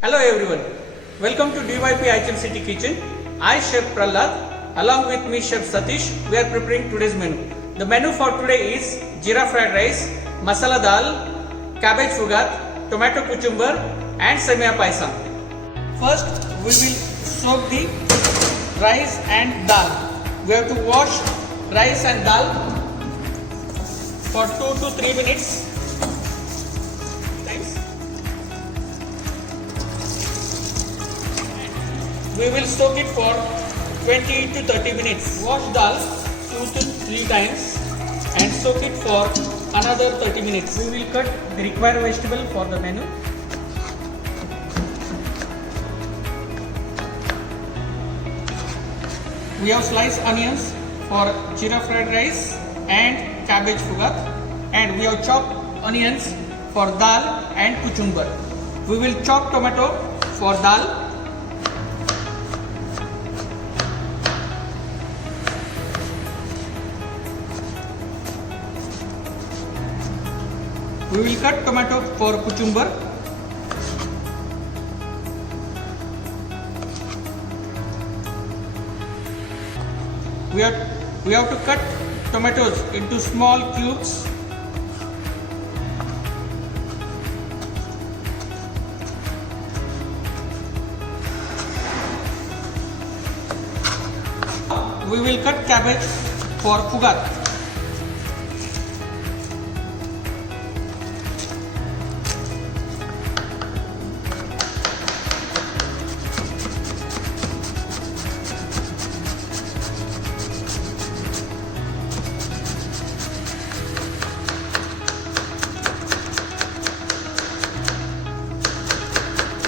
Hello everyone, welcome to DYP HM City Kitchen. I Chef Prahlad, along with me Chef Satish, we are preparing today's menu. The menu for today is jeera fried rice, masala dal, cabbage fugat, tomato cucumber and semia paisam. First we will soak the rice and dal. We have to wash rice and dal for 2 to 3 minutes. We will soak it for 20 to 30 minutes. Wash dal 2 to 3 times and soak it for another 30 minutes. We will cut the required vegetable for the menu. We have sliced onions for jeera fried rice and cabbage fugat, and we have chopped onions for dal and cucumber. We will chop tomato for dal. We will cut tomato for cucumber. We have to cut tomatoes into small cubes. We will cut cabbage for fugat.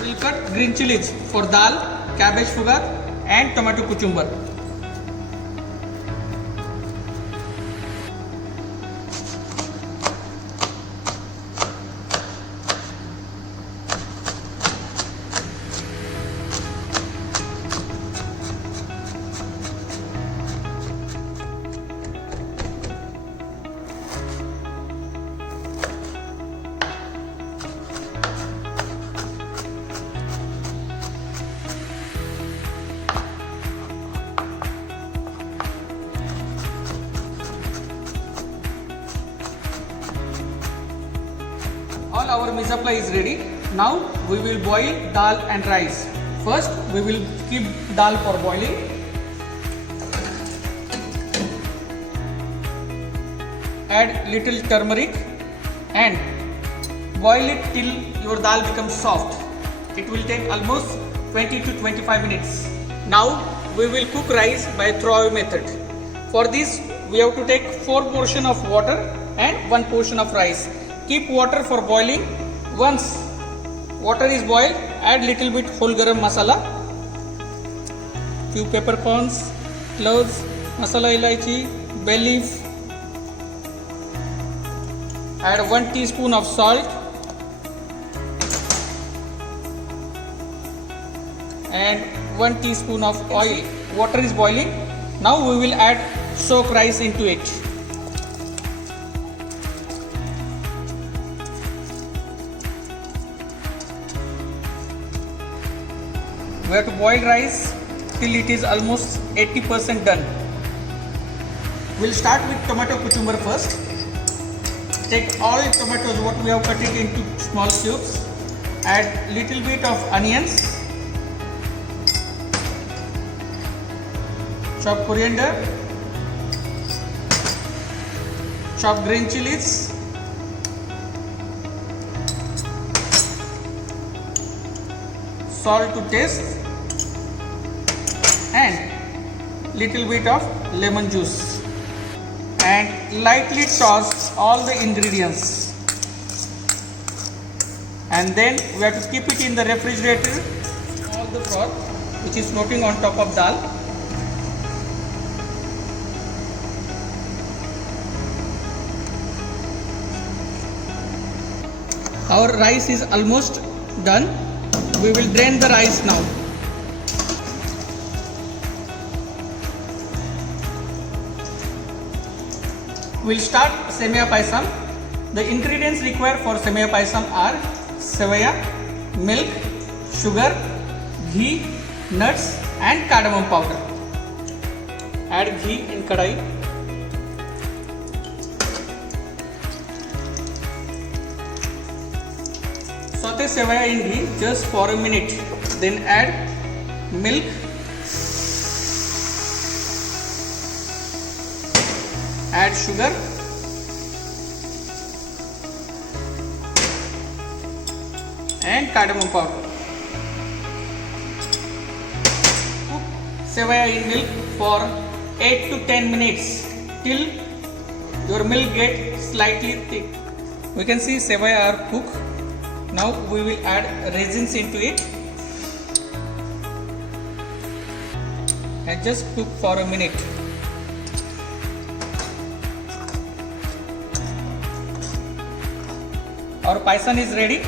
We will cut green chilies for dal, cabbage fugat and tomato cucumber. All our misapla is ready. Now we will boil dal and rice. First we will keep dal for boiling. Add little turmeric and boil it till your dal becomes soft. It will take almost 20 to 25 minutes. Now we will cook rice by throw-away method. For this we have to take 4 portions of water and 1 portion of rice. Keep water for boiling. Once water is boiled, add little bit whole garam masala, few peppercorns, cloves, masala ilaichi, bay leaf. Add 1 teaspoon of salt and 1 teaspoon of oil. Water is boiling. Now we will add soaked rice into it. We have to boil rice till it is almost 80% done. We'll start with tomato cucumber first. Take all tomatoes what we have cut it into small cubes. Add little bit of onions. Chop coriander. Chop green chilies. Salt to taste. And little bit of lemon juice, and lightly toss all the ingredients, and then we have to keep it in the refrigerator. All the froth which is floating on top of dal. Our rice is almost done. We will drain the rice now. We'll start semia paisam. The ingredients required for semia paisam are sevaya, milk, sugar, ghee, nuts and cardamom powder. Add ghee in kadai. Saute sevaya in ghee just for a minute. Then add milk, add sugar, and cardamom powder. Cook sevaya in milk for 8 to 10 minutes till your milk gets slightly thick. We can see sevaya are cooked. Now we will add raisins into it and just cook for a minute. Our paisan is ready.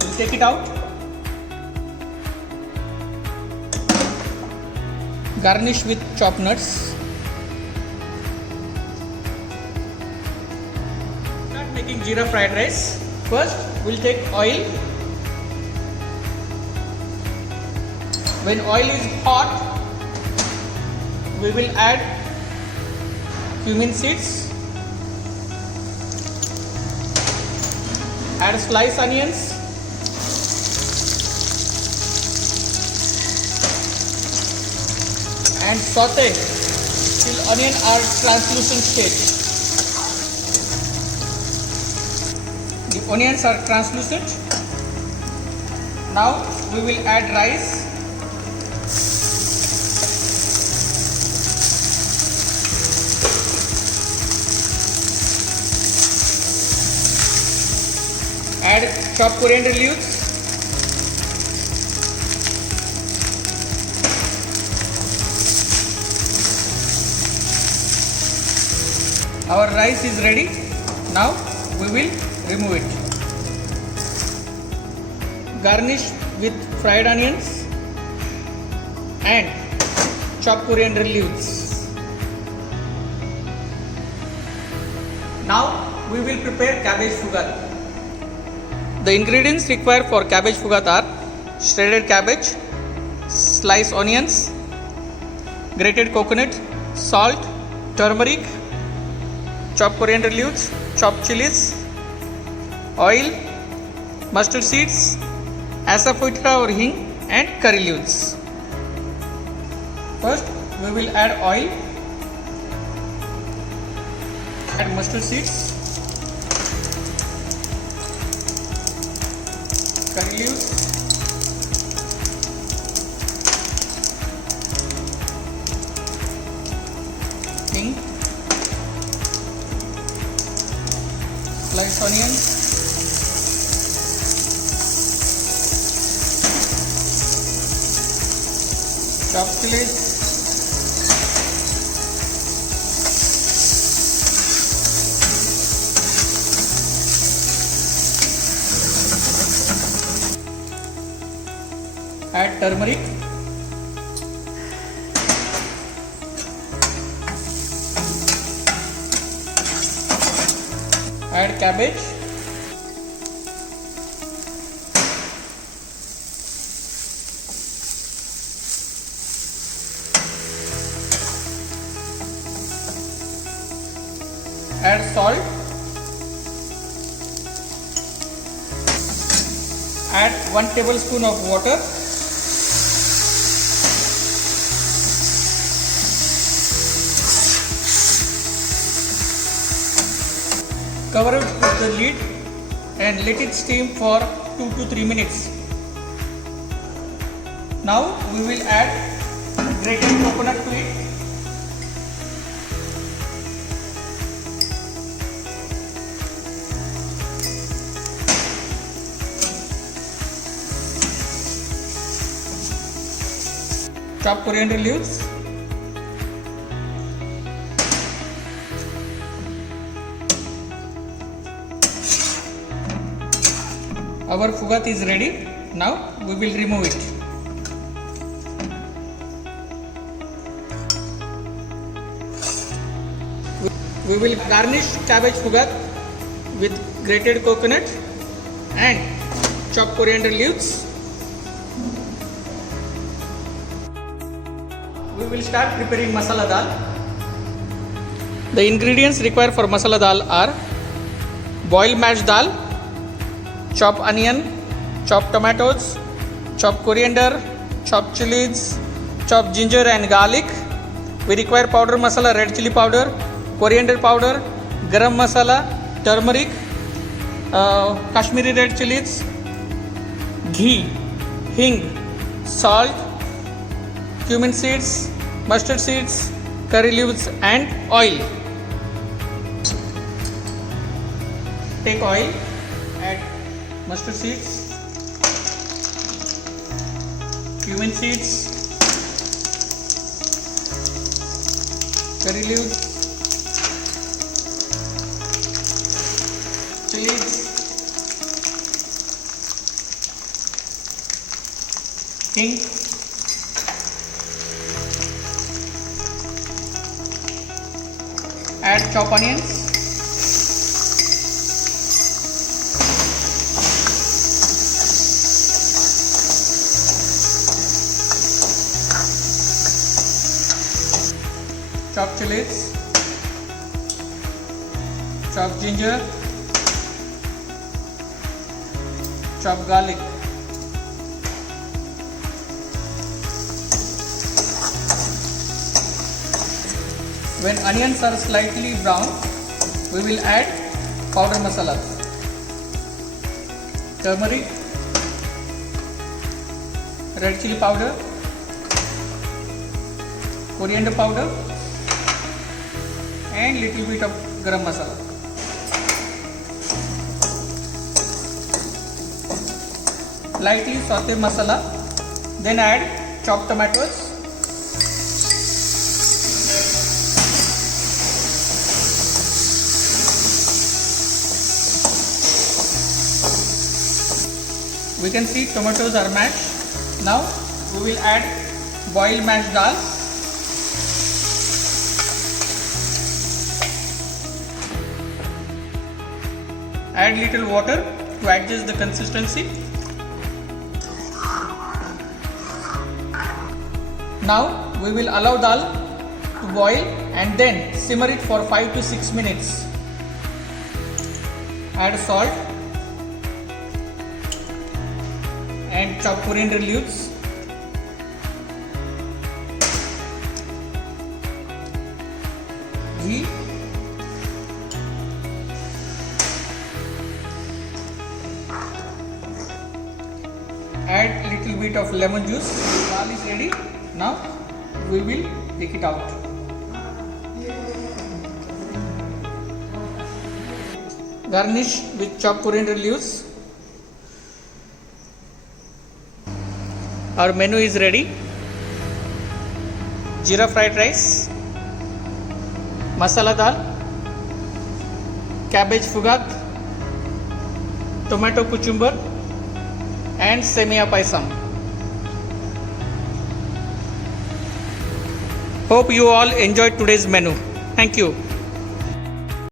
We'll take it out. Garnish with chopped nuts. Start making jeera fried rice. First, we'll take oil. When oil is hot, we will add cumin seeds, add sliced onions, and saute till onion are translucent state. The onions are translucent. Now we will add rice. Add chopped coriander leaves. Our rice is ready. Now we will remove it. Garnish with fried onions and chopped coriander leaves. Now we will prepare cabbage fugat. The ingredients required for cabbage fugat are shredded cabbage, sliced onions, grated coconut, salt, turmeric, chopped coriander leaves, chopped chilies, oil, mustard seeds, asafoetida or hing and curry leaves. First we will add oil, add mustard seeds, curry leaves, hing, sliced onions, chopped chilies, add turmeric, add cabbage, add salt, add 1 tablespoon of water, cover it with the lid and let it steam for 2 to 3 minutes. Now we will add grated coconut to it. Chopped coriander leaves, our fugat is ready. Now we will remove it. We will garnish cabbage fugat with grated coconut and chopped coriander leaves. We will start preparing masala dal. The ingredients required for masala dal are boiled mashed dal, chopped onion, chopped tomatoes, chopped coriander, chopped chilies, chopped ginger and garlic. We require powder masala, red chili powder, coriander powder, garam masala, turmeric, Kashmiri red chilies, ghee, hing, salt, cumin seeds, mustard seeds, curry leaves and oil. Take oil, add mustard seeds, cumin seeds, curry leaves, chilies, hing, add chopped onions, chopped chilies, chopped ginger, chopped garlic. When onions are slightly brown, we will add powder masala, turmeric, red chili powder, coriander powder and little bit of garam masala. Lightly saute masala, then add chopped tomatoes, we can see tomatoes are mashed. Now we will add boiled mashed dal. Add little water to adjust the consistency. Now we will allow dal to boil and then simmer it for 5 to 6 minutes. Add salt and chopped coriander leaves, ghee, add little bit of lemon juice. Dal is ready. Now we will take it out. Garnish with chopped coriander leaves. Our menu is ready. Jeera fried rice, masala dal, cabbage fugat, tomato cucumber and semia paisam. Hope you all enjoyed today's menu. Thank you.